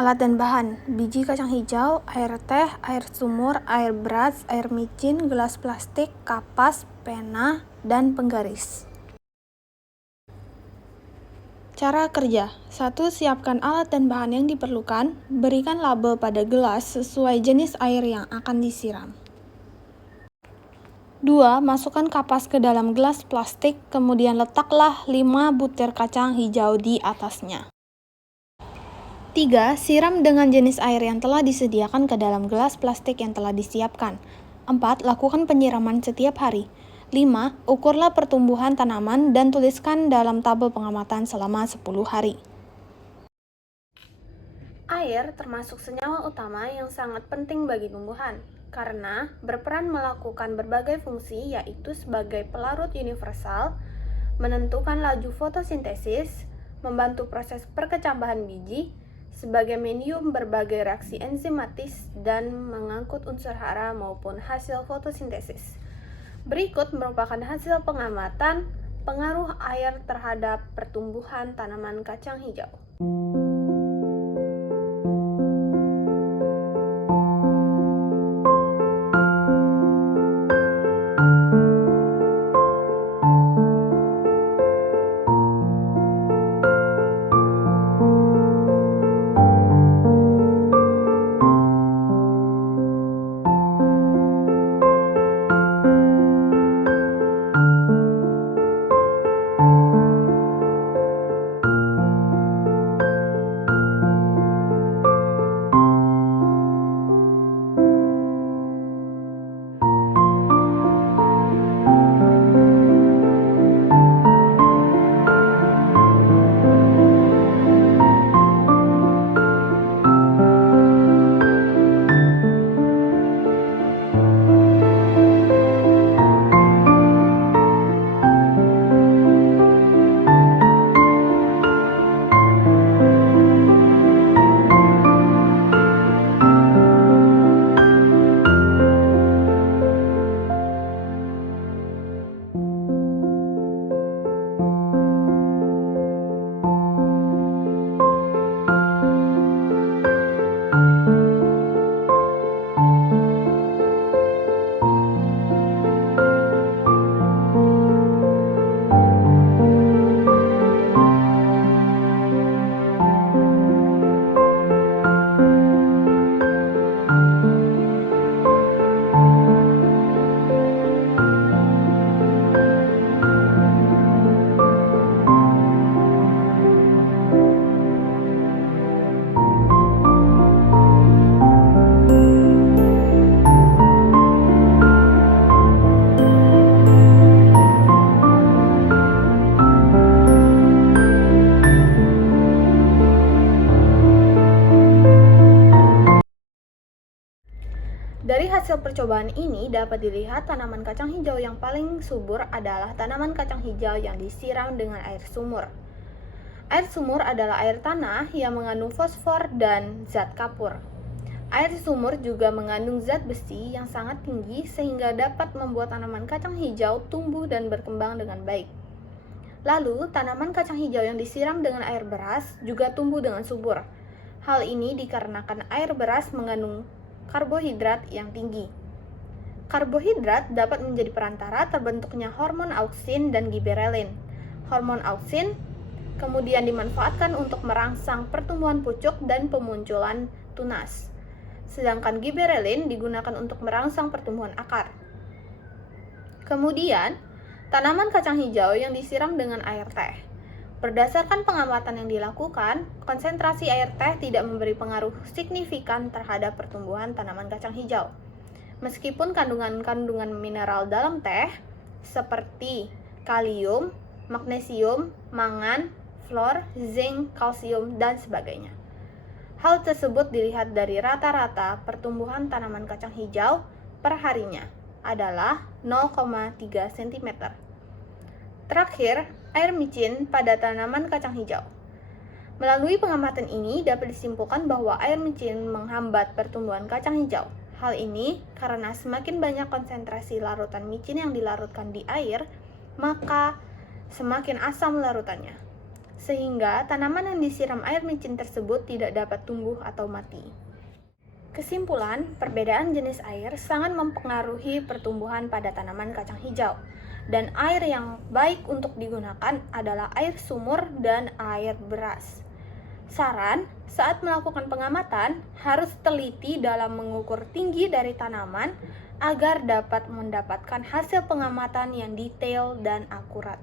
Alat dan bahan: biji kacang hijau, air teh, air sumur, air beras, air micin, gelas plastik, kapas, pena, dan penggaris. Cara kerja: 1. Siapkan alat dan bahan yang diperlukan. Berikan label pada gelas sesuai jenis air yang akan disiram. 2. Masukkan kapas ke dalam gelas plastik, kemudian letaklah 5 butir kacang hijau di atasnya. 3. Siram dengan jenis air yang telah disediakan ke dalam gelas plastik yang telah disiapkan. 4. Lakukan penyiraman setiap hari. 5. Ukurlah pertumbuhan tanaman dan tuliskan dalam tabel pengamatan selama 10 hari. Air termasuk senyawa utama yang sangat penting bagi tumbuhan, karena berperan melakukan berbagai fungsi, yaitu sebagai pelarut universal, menentukan laju fotosintesis, membantu proses perkecambahan biji, sebagai medium berbagai reaksi enzimatis, dan mengangkut unsur hara maupun hasil fotosintesis. Berikut merupakan hasil pengamatan pengaruh air terhadap pertumbuhan tanaman kacang hijau. Dari hasil percobaan ini dapat dilihat tanaman kacang hijau yang paling subur adalah tanaman kacang hijau yang disiram dengan air sumur. Air sumur adalah air tanah yang mengandung fosfor dan zat kapur. Air sumur juga mengandung zat besi yang sangat tinggi sehingga dapat membuat tanaman kacang hijau tumbuh dan berkembang dengan baik. Lalu, tanaman kacang hijau yang disiram dengan air beras juga tumbuh dengan subur. Hal ini dikarenakan air beras mengandung karbohidrat yang tinggi. Karbohidrat dapat menjadi perantara terbentuknya hormon auksin dan giberelin. Hormon auksin kemudian dimanfaatkan untuk merangsang pertumbuhan pucuk dan pemunculan tunas. Sedangkan giberelin digunakan untuk merangsang pertumbuhan akar. Kemudian, tanaman kacang hijau yang disiram dengan air teh. Berdasarkan pengamatan yang dilakukan, konsentrasi air teh tidak memberi pengaruh signifikan terhadap pertumbuhan tanaman kacang hijau. Meskipun kandungan-kandungan mineral dalam teh seperti kalium, magnesium, mangan, fluor, zinc, kalsium, dan sebagainya. Hal tersebut dilihat dari rata-rata pertumbuhan tanaman kacang hijau per harinya adalah 0,3 cm. Terakhir, air micin pada tanaman kacang hijau. Melalui pengamatan ini dapat disimpulkan bahwa air micin menghambat pertumbuhan kacang hijau. Hal ini karena semakin banyak konsentrasi larutan micin yang dilarutkan di air, maka semakin asam larutannya. sehingga tanaman yang disiram air micin tersebut tidak dapat tumbuh atau mati. Kesimpulan, perbedaan jenis air sangat mempengaruhi pertumbuhan pada tanaman kacang hijau, dan air yang baik untuk digunakan adalah air sumur dan air beras. Saran, saat melakukan pengamatan, harus teliti dalam mengukur tinggi dari tanaman agar dapat mendapatkan hasil pengamatan yang detail dan akurat.